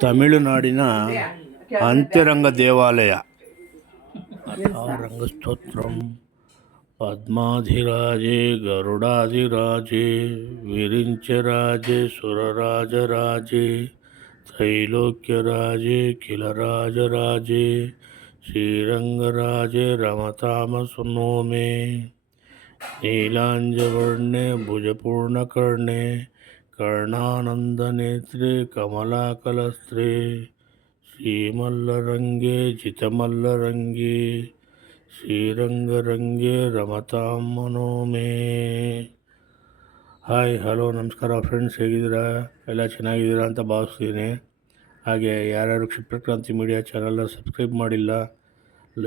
ತಮಿಳುನಾಡಿನ ಅಂತ್ಯರಂಗ ದೇವಾಲಯ ರಂಗಸ್ತೋತ್ರಂ ಪದ್ಮಾಧಿರಾಜೇ ಗರುಡಾಧಿರಾಜೇ ವಿರಿಂಚರಾಜೇ ಸುರರಾಜರಾಜೇ ತ್ರೈಲೋಕ್ಯರಾಜೇ ಕಿಲರಾಜರಾಜೇ ಶ್ರೀರಂಗರಾಜೇ ರಮತಾಮಸುನೋಮೆ ನೀಲಾಂಜವರ್ಣೆ ಭುಜಪೂರ್ಣಕರ್ಣೆ ಕರ್ಣಾನಂದನೇತ್ರೆ ಕಮಲಾಕಲಸ್ತ್ರೆ ಶ್ರೀಮಲ್ಲರಂಗೆ ಜಿತಮಲ್ಲರಂಗೆ ಶ್ರೀರಂಗರಂಗೆ ರಮತಾಂ ಮನೋಮೇ. Hi hello ನಮಸ್ಕಾರ ಫ್ರೆಂಡ್ಸ್, ಹೇಗಿದ್ದೀರಾ? ಎಲ್ಲ ಚೆನ್ನಾಗಿದ್ದೀರಾ ಅಂತ ಭಾವಿಸ್ತೀನಿ. ಹಾಗೆ ಯಾರ್ಯಾರು ಕ್ಷಿಪ್ರಕ್ರಾಂತಿ ಮೀಡಿಯಾ ಚಾನಲ್ನ ಸಬ್ಸ್ಕ್ರೈಬ್ ಮಾಡಿಲ್ಲ,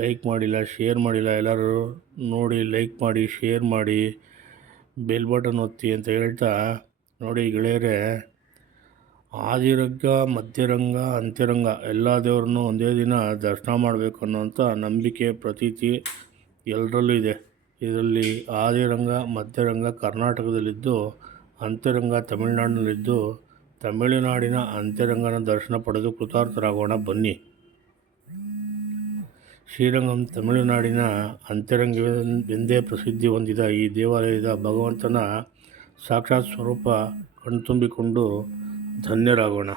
ಲೈಕ್ ಮಾಡಿಲ್ಲ, ಶೇರ್ ಮಾಡಿಲ್ಲ, ಎಲ್ಲರೂ ನೋಡಿ ಲೈಕ್ ಮಾಡಿ, ಶೇರ್ ಮಾಡಿ, ಬೆಲ್ ಬಟನ್ ಒತ್ತಿ ಅಂತ ಹೇಳ್ತಾ, ನೋಡಿ ಗೆಳೆಯರೇ, ಆದಿರಂಗ, ಮಧ್ಯರಂಗ, ಅಂತ್ಯರಂಗ ಎಲ್ಲ ದೇವ್ರನ್ನೂ ಒಂದೇ ದಿನ ದರ್ಶನ ಮಾಡಬೇಕು ಅನ್ನೋಂಥ ನಂಬಿಕೆ, ಪ್ರತೀತಿ ಎಲ್ಲರಲ್ಲೂ ಇದೆ. ಇದರಲ್ಲಿ ಆದಿರಂಗ, ಮಧ್ಯರಂಗ ಕರ್ನಾಟಕದಲ್ಲಿದ್ದು, ಅಂತ್ಯರಂಗ ತಮಿಳುನಾಡಿನಲ್ಲಿದ್ದು, ತಮಿಳುನಾಡಿನ ಅಂತ್ಯರಂಗನ ದರ್ಶನ ಪಡೆದು ಕೃತಾರ್ಥರಾಗೋಣ ಬನ್ನಿ. ಶ್ರೀರಂಗಂ ತಮಿಳುನಾಡಿನ ಅಂತ್ಯರಂಗವೆಂದೇ ಪ್ರಸಿದ್ಧಿ ಹೊಂದಿದ ಈ ದೇವಾಲಯದ ಭಗವಂತನ ಸಾಕ್ಷಾತ್ ಸ್ವರೂಪ ಕಣ್ತುಂಬಿಕೊಂಡು ಧನ್ಯರಾಗೋಣ.